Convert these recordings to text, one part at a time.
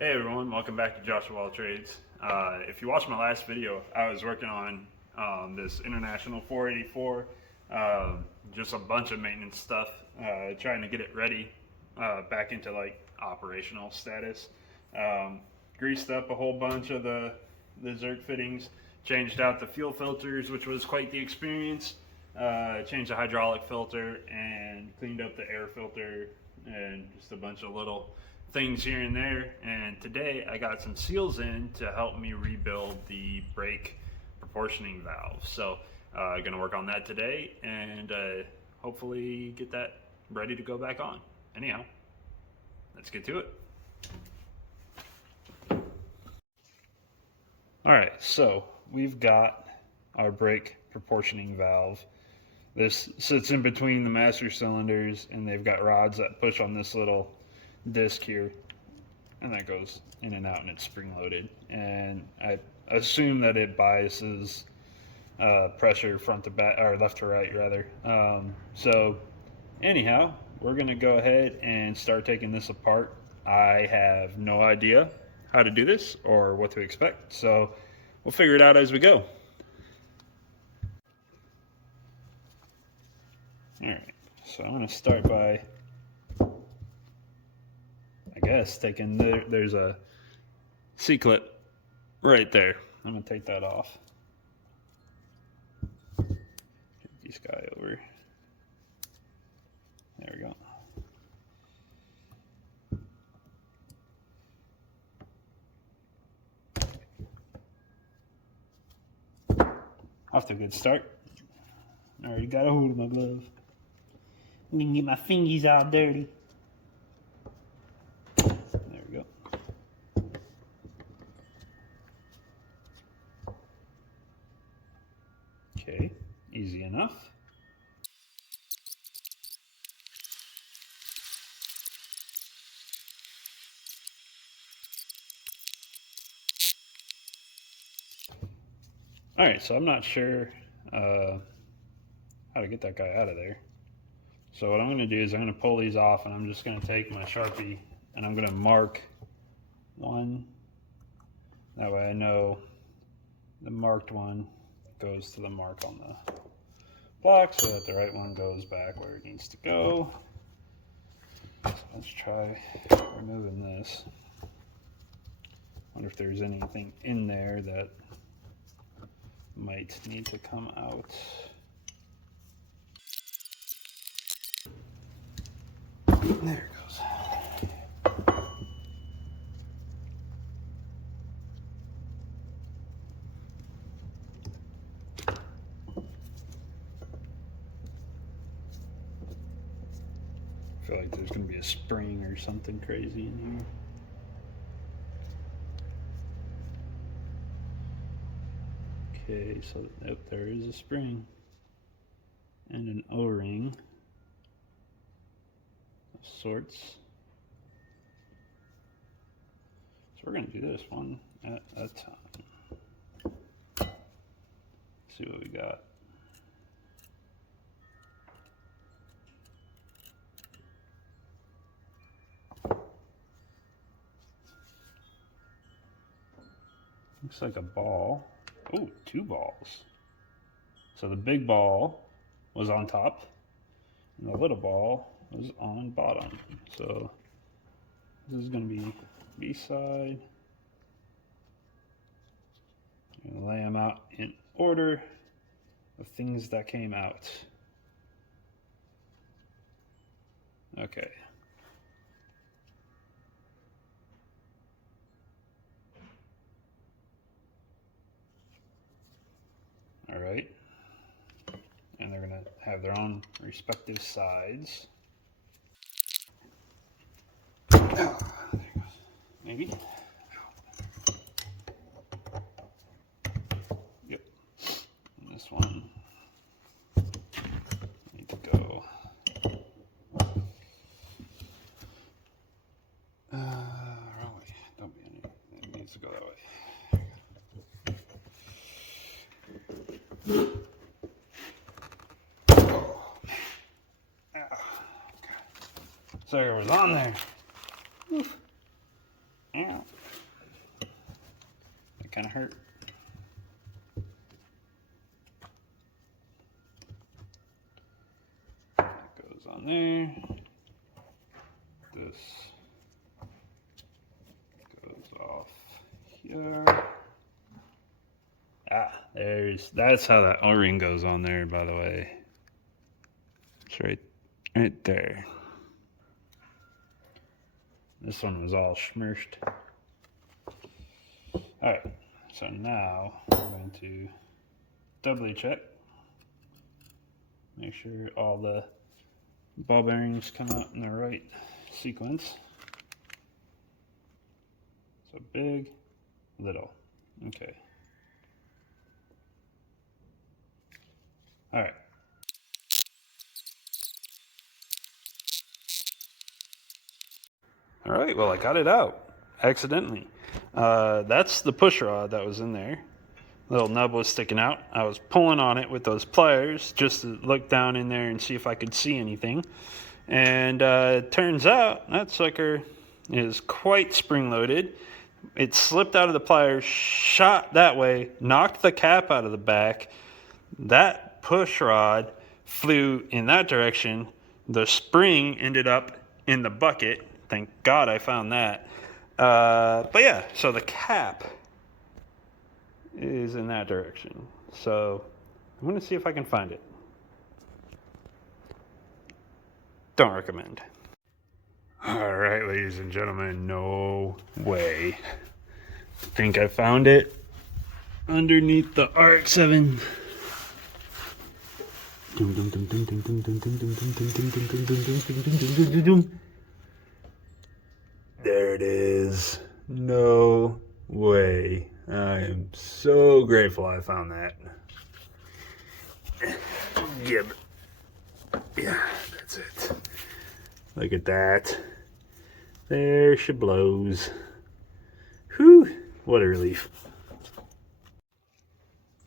Hey everyone, welcome back to Joshua All Trades. If you watched my last video, I was working on this International 484, just a bunch of maintenance stuff, trying to get it ready back into like operational status. Greased up a whole bunch of the Zerk fittings, changed out the fuel filters, which was quite the experience. Changed the hydraulic filter and cleaned up the air filter and just a bunch of little things here and there. And today I got some seals in to help me rebuild the brake proportioning valve. So I'm gonna work on that today and hopefully get that ready to go back on. Anyhow, let's get to it. All right, so we've got our brake proportioning valve. This sits in between the master cylinders, and they've got rods that push on this little disc here, and that goes in and out, and it's spring loaded. And I assume that it biases pressure front to back, or left to right rather. So anyhow, we're gonna go ahead and start taking this apart. I have no idea how to do this or what to expect, so we'll figure it out as we go. Alright, so I'm going to start by, I guess, taking there's a C-clip right there. I'm going to take that off. Get this guy over. There we go. Off to a good start. I already got a hold of my glove. I'm gonna get my fingies all dirty. There we go. Okay, easy enough. All right, so I'm not sure how to get that guy out of there. So what I'm going to do is I'm going to pull these off, and I'm just going to take my Sharpie and I'm going to mark one. That way I know the marked one goes to the mark on the block so that the right one goes back where it needs to go. So let's try removing this. Wonder if there's anything in there that might need to come out. There it goes. I feel like there's going to be a spring or something crazy in here. Okay, so yep, there is a spring and an O-ring of sorts. So we're going to do this one at a time. See what we got. Looks like a ball. Oh, two balls. So the big ball was on top and the little ball was on bottom. So this is going to be B-side. I'm going to lay them out in order of things that came out. Okay. All right. And they're going to have their own respective sides. Oh, there it goes. Maybe. Yep. And this one needs to go. Wrong way. Don't be any. It needs to go that way. Sucker was on there. Oof. Ow. kind of hurt. That goes on there. This goes off here. That's how that O-ring goes on there, by the way. It's right there. This one was all smushed. Alright, so now we're going to doubly check. Make sure all the ball bearings come out in the right sequence. So big, little. Okay. Alright. Alright, well I got it out accidentally. That's the push rod that was in there. Little nub was sticking out. I was pulling on it with those pliers just to look down in there and see if I could see anything. And it turns out that sucker is quite spring-loaded. It slipped out of the pliers, shot that way, knocked the cap out of the back. That push rod flew in that direction. The spring ended up in the bucket. Thank God I found that. But yeah, so the cap is in that direction. So I'm going to see if I can find it. Don't recommend. All right, ladies and gentlemen, no way. I think I found it underneath the RX-7. There it is. No way. I am so grateful I found that. Gib. Yeah, that's it. Look at that. There she blows. Whew, what a relief.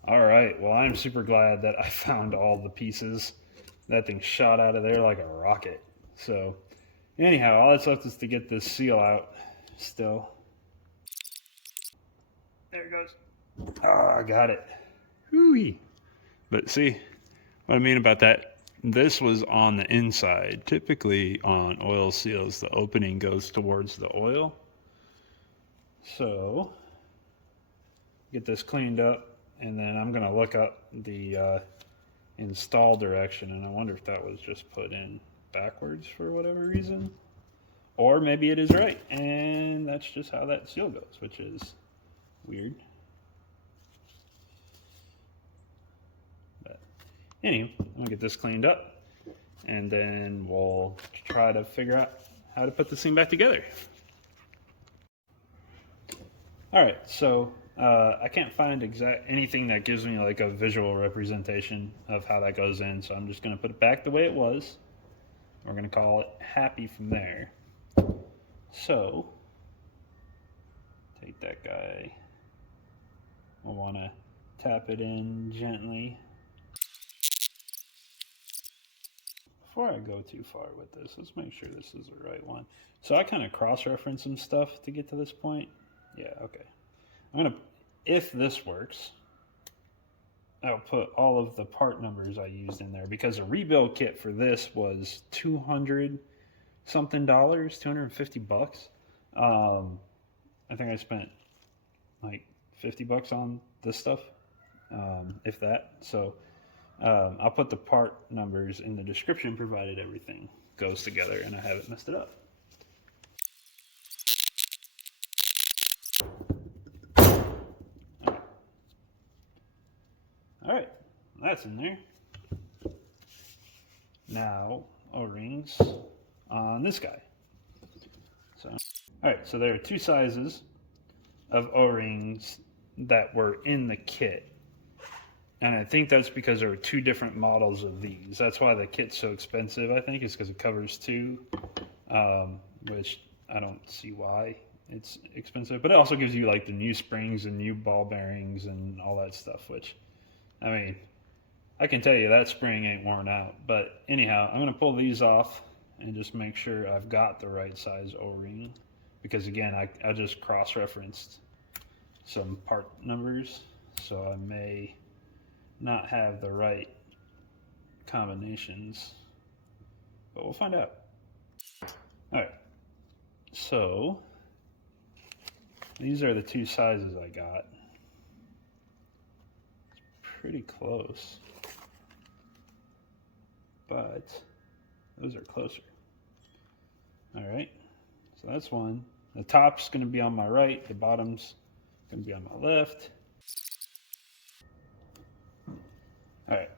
Alright, well I'm super glad that I found all the pieces. That thing shot out of there like a rocket. So, anyhow, all that's left is to get this seal out still. There it goes. Oh, I got it. Whoo-wee. But see, what I mean about that, this was on the inside. Typically on oil seals, the opening goes towards the oil. So, get this cleaned up, and then I'm going to look up the install direction, and I wonder if that was just put in backwards for whatever reason. Or maybe it is right, and that's just how that seal goes, which is weird. But anyway, I'm going to get this cleaned up, and then we'll try to figure out how to put this thing back together. Alright, so I can't find anything that gives me like a visual representation of how that goes in, so I'm just going to put it back the way it was. We're going to call it happy from there. So, take that guy. We'll want to tap it in gently. Before I go too far with this, let's make sure this is the right one. So I kind of cross-reference some stuff to get to this point. Yeah, okay. I'm going to, if this works, I'll put all of the part numbers I used in there, because a rebuild kit for this was $200 something, $250. I think I spent like $50 on this stuff, if that. So I'll put the part numbers in the description, provided everything goes together and I haven't messed it up. Alright, that's in there. Now, O-rings on this guy. Alright, so there are two sizes of O-rings that were in the kit. And I think that's because there were two different models of these. That's why the kit's so expensive, I think, is because it covers two, which I don't see why it's expensive. But it also gives you like the new springs and new ball bearings and all that stuff, which, I mean, I can tell you that spring ain't worn out. But anyhow, I'm going to pull these off and just make sure I've got the right size O-ring. Because again, I just cross-referenced some part numbers, so I may not have the right combinations, but we'll find out. All right, so these are the two sizes I got. Pretty close, but those are closer. All right, so that's one. The top's going to be on my right, the bottom's going to be on my left. All right,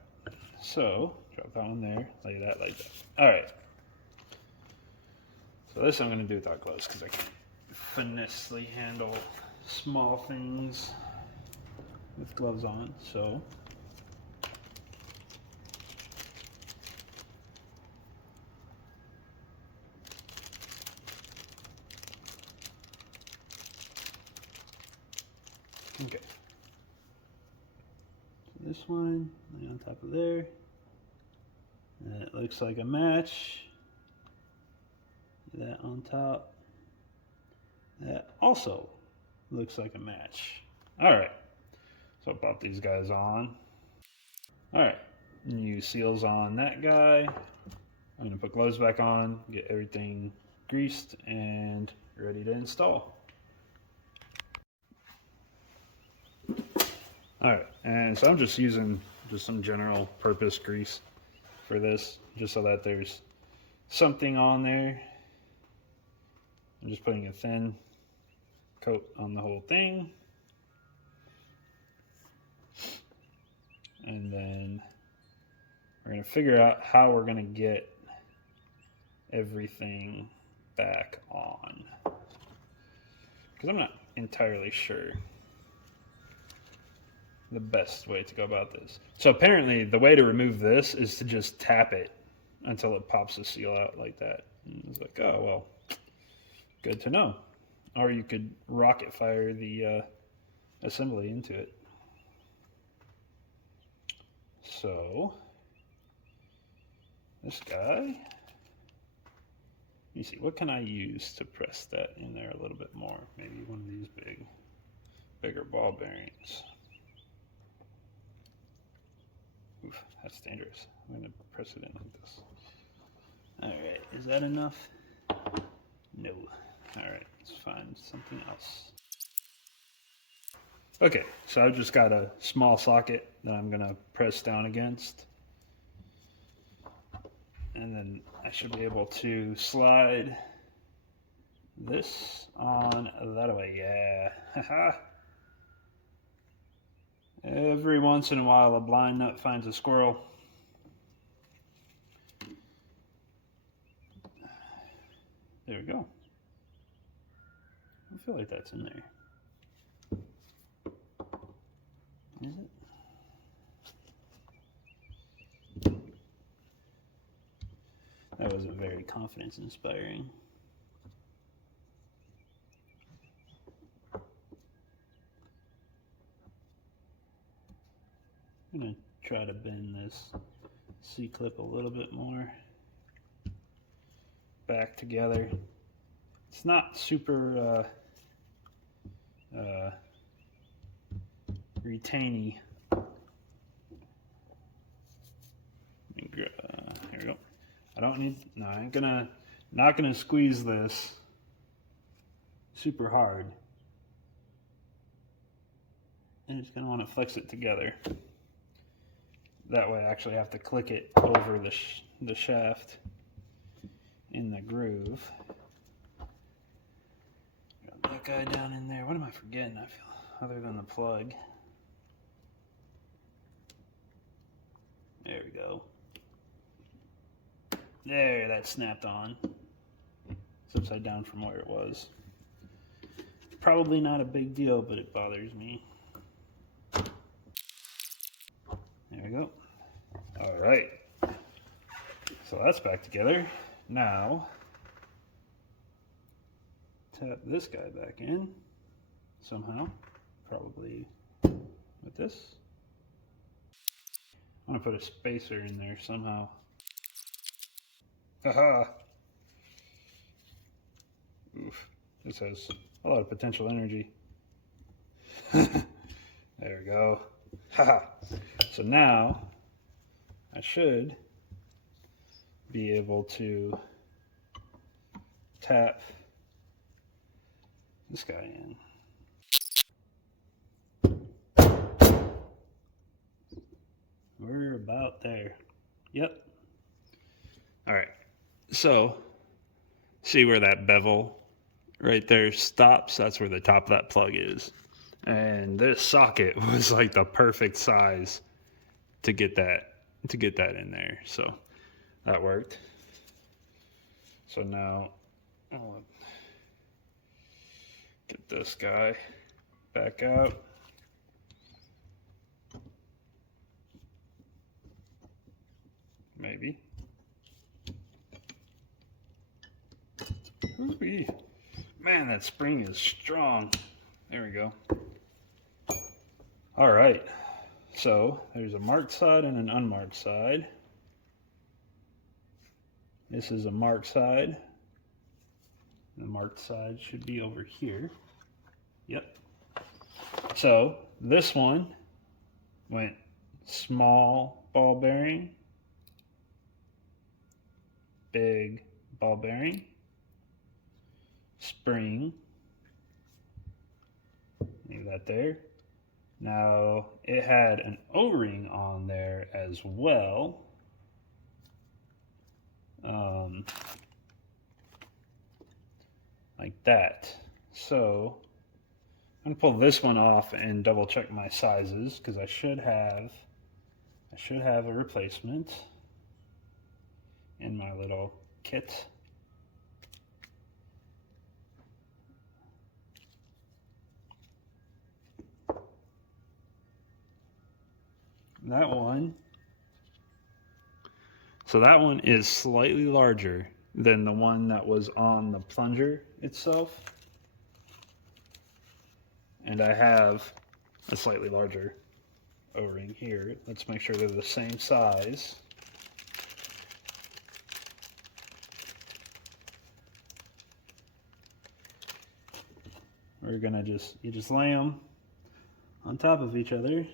so drop that one there, lay that like that. All right, so this I'm going to do without gloves because I can't finessely handle small things with gloves on. So okay, so this one lay on top of there, and it looks like a match. That on top, that also looks like a match. All right, so I'll pop these guys on. All right, new seals on that guy. I'm gonna put gloves back on, get everything greased and ready to install. All right, and so I'm just using just some general purpose grease for this, just so that there's something on there. I'm just putting a thin coat on the whole thing. And then we're going to figure out how we're going to get everything back on. Because I'm not entirely sure the best way to go about this. So apparently the way to remove this is to just tap it until it pops the seal out like that. And it's like, oh, well, good to know. Or you could rocket fire the assembly into it. So this guy, let me see, what can I use to press that in there a little bit more? Maybe one of these bigger ball bearings. Oof, that's dangerous. I'm gonna press it in like this. All right, is that enough? No. All right, let's find something else. Okay, so I've just got a small socket that I'm gonna press down against. And then I should be able to slide this on that way. Yeah, haha. Every once in a while, a blind nut finds a squirrel. There we go. I feel like that's in there. Is it? That wasn't very confidence inspiring. I'm gonna try to bend this C-clip a little bit more back together. It's not super retainy. Here we go. I don't need, no, I ain't not gonna squeeze this super hard. I'm just gonna want to flex it together. That way I actually have to click it over the shaft in the groove. Got that guy down in there. What am I forgetting? I feel, other than the plug. There we go. There, that snapped on. It's upside down from where it was. Probably not a big deal, but it bothers me. There we go. All right. So that's back together. Now, tap this guy back in somehow. Probably with this. I'm gonna put a spacer in there somehow. Haha. Oof. This has a lot of potential energy. There we go. Haha. So now I should be able to tap this guy in. We're about there. Yep. All right. So see where that bevel right there stops? That's where the top of that plug is. And this socket was like the perfect size to get that in there. So that worked. So now I'll get this guy back out. Maybe. Ooh-wee. Man, that spring is strong. There we go. All right. So there's a marked side and an unmarked side. This is a marked side. The marked side should be over here. Yep. So this one went small ball bearing, big ball bearing, spring. Leave that there. Now it had an O-ring on there as well. Like that. So I'm gonna pull this one off and double check my sizes because I should have a replacement in my little kit. That one. So that one is slightly larger than the one that was on the plunger itself. And I have a slightly larger O-ring here. Let's make sure they're the same size. We're gonna you just lay them on top of each other.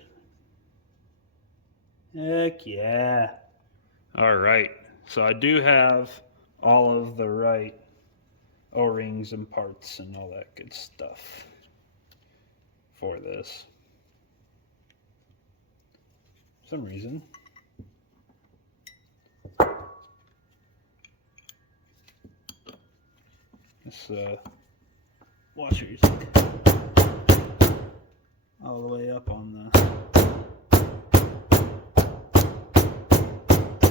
Heck yeah. All right, so I do have all of the right O-rings and parts and all that good stuff for this. For some reason. This washer's all the way up on the,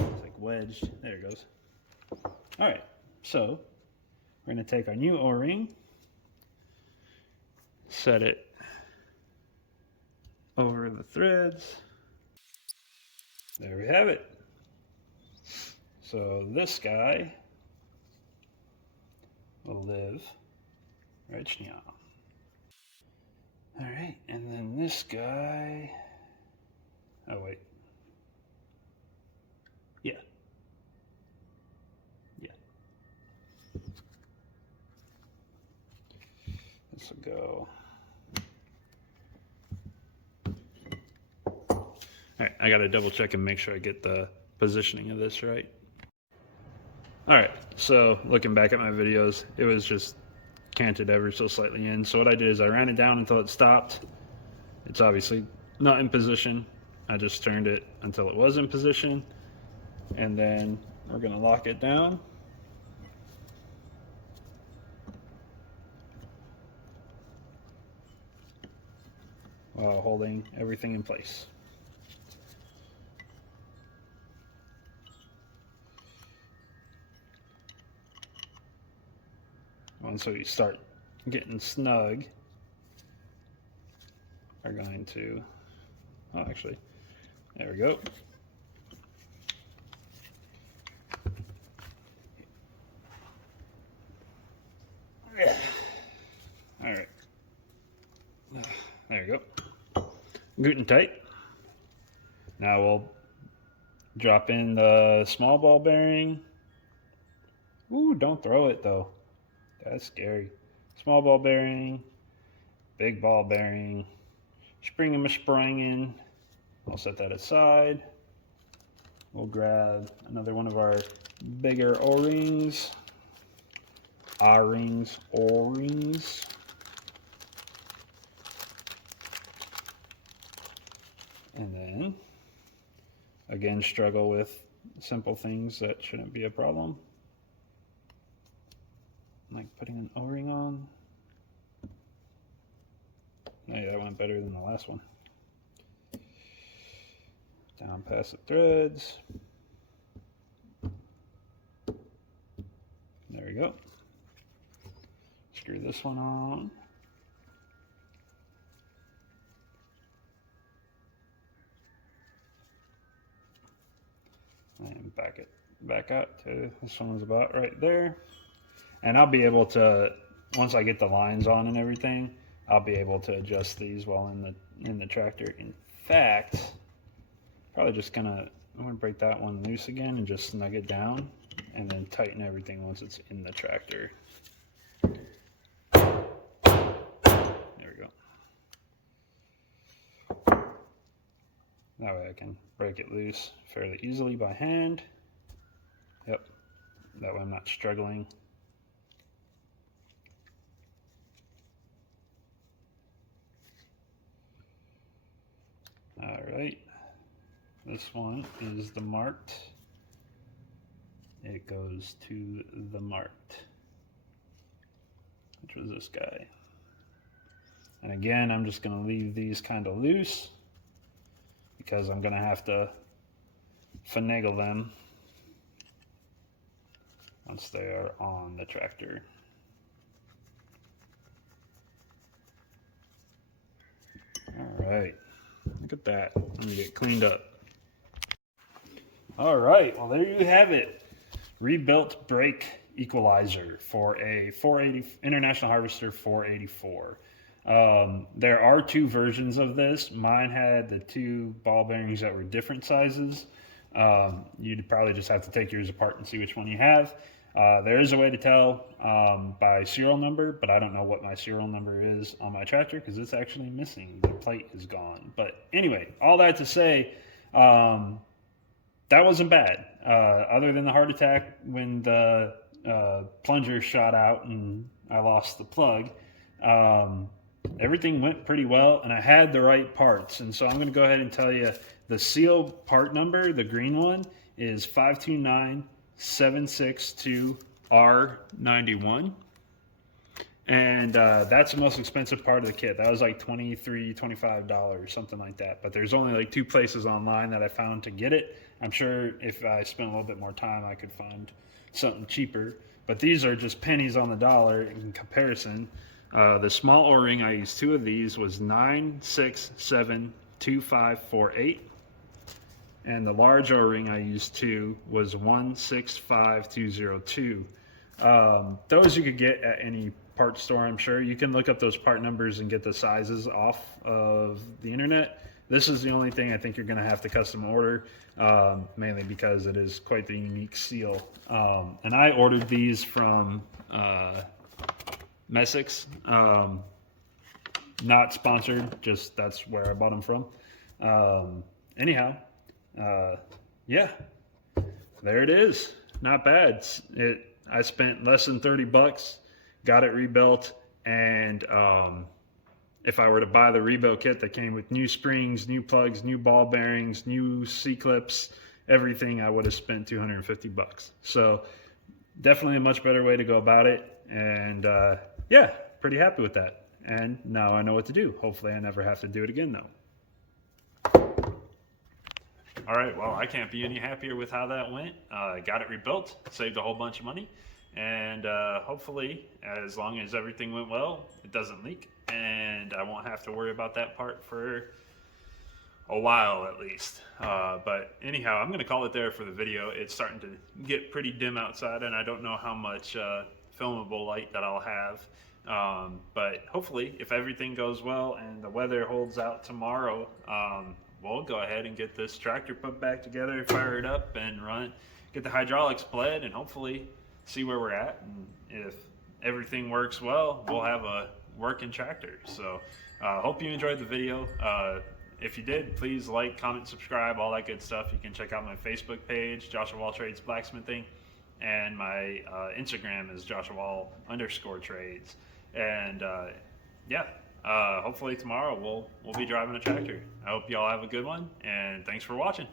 it's like wedged. There it goes. All right, so we're going to take our new O-ring, set it over the threads. There we have it. So this guy will live right now. All right, and then this guy, oh wait, yeah, this will go. All right, I got to double check and make sure I get the positioning of this right. All right, so looking back at my videos, it was just canted ever so slightly in. So what I did is I ran it down until it stopped. It's obviously not in position. I just turned it until it was in position. And then we're gonna lock it down. While holding everything in place. Once we start getting snug, we're going to, oh actually, there we go. Yeah. All right. There we go. Good and tight. Now we'll drop in the small ball bearing. Ooh, don't throw it though. That's scary. Small ball bearing, big ball bearing, spring and springing. I'll set that aside. We'll grab another one of our bigger O-rings. O-rings. And then, again, struggle with simple things that shouldn't be a problem. Like putting an O-ring on. Hey, that went better than the last one. Down past the threads. There we go. Screw this one on. And back out to this one's about right there. And I'll be able to, once I get the lines on and everything, I'll be able to adjust these while in the tractor. In fact, probably just I'm gonna break that one loose again and just snug it down and then tighten everything once it's in the tractor. There we go. That way I can break it loose fairly easily by hand. Yep, that way I'm not struggling. All right, this one is the marked. It goes to the marked, which was this guy. And again, I'm just gonna leave these kind of loose because I'm gonna have to finagle them once they are on the tractor. All right. Look at that. Let me get cleaned up. All right, well there you have it. Rebuilt brake equalizer for a 480 International Harvester 484. There are two versions of this. Mine had the two ball bearings that were different sizes. You'd probably just have to take yours apart and see which one you have. There is a way to tell by serial number, but I don't know what my serial number is on my tractor because it's actually missing. The plate is gone. But anyway, all that to say, that wasn't bad. Other than the heart attack when the plunger shot out and I lost the plug, everything went pretty well and I had the right parts. And so I'm going to go ahead and tell you the seal part number, the green one, is 529762R91. And that's the most expensive part of the kit. That was like $23, $25, something like that. But there's only like two places online that I found to get it. I'm sure if I spent a little bit more time, I could find something cheaper. But these are just pennies on the dollar in comparison. The small O-ring, I used two of these, was 9672548. And the large O-ring I used two was 165202. Those you could get at any part store, I'm sure. You can look up those part numbers and get the sizes off of the internet. This is the only thing I think you're going to have to custom order, mainly because it is quite the unique seal. And I ordered these from Messick's. Not sponsored, just that's where I bought them from. Anyhow, yeah, there it is. Not bad. I spent less than $30, got it rebuilt, and if I were to buy the rebuilt kit that came with new springs, new plugs, new ball bearings, new C-clips, everything, I would have spent $250. So definitely a much better way to go about it. And yeah, pretty happy with that. And now I know what to do. Hopefully I never have to do it again though. All right, well, I can't be any happier with how that went. Got it rebuilt, saved a whole bunch of money. And hopefully, as long as everything went well, it doesn't leak. And I won't have to worry about that part for a while at least. But anyhow, I'm going to call it there for the video. It's starting to get pretty dim outside, and I don't know how much filmable light that I'll have. But hopefully, if everything goes well and the weather holds out tomorrow, we'll go ahead and get this tractor put back together, fire it up, and run, get the hydraulics bled, and hopefully see where we're at. And if everything works well, we'll have a working tractor. So Hope you enjoyed the video. If you did, please like, comment, subscribe, all that good stuff. You can check out my Facebook page, Joshua Wall Trades Blacksmithing, and my Instagram is Joshua_trades. And yeah, hopefully tomorrow we'll be driving a tractor. I hope y'all have a good one, and thanks for watching.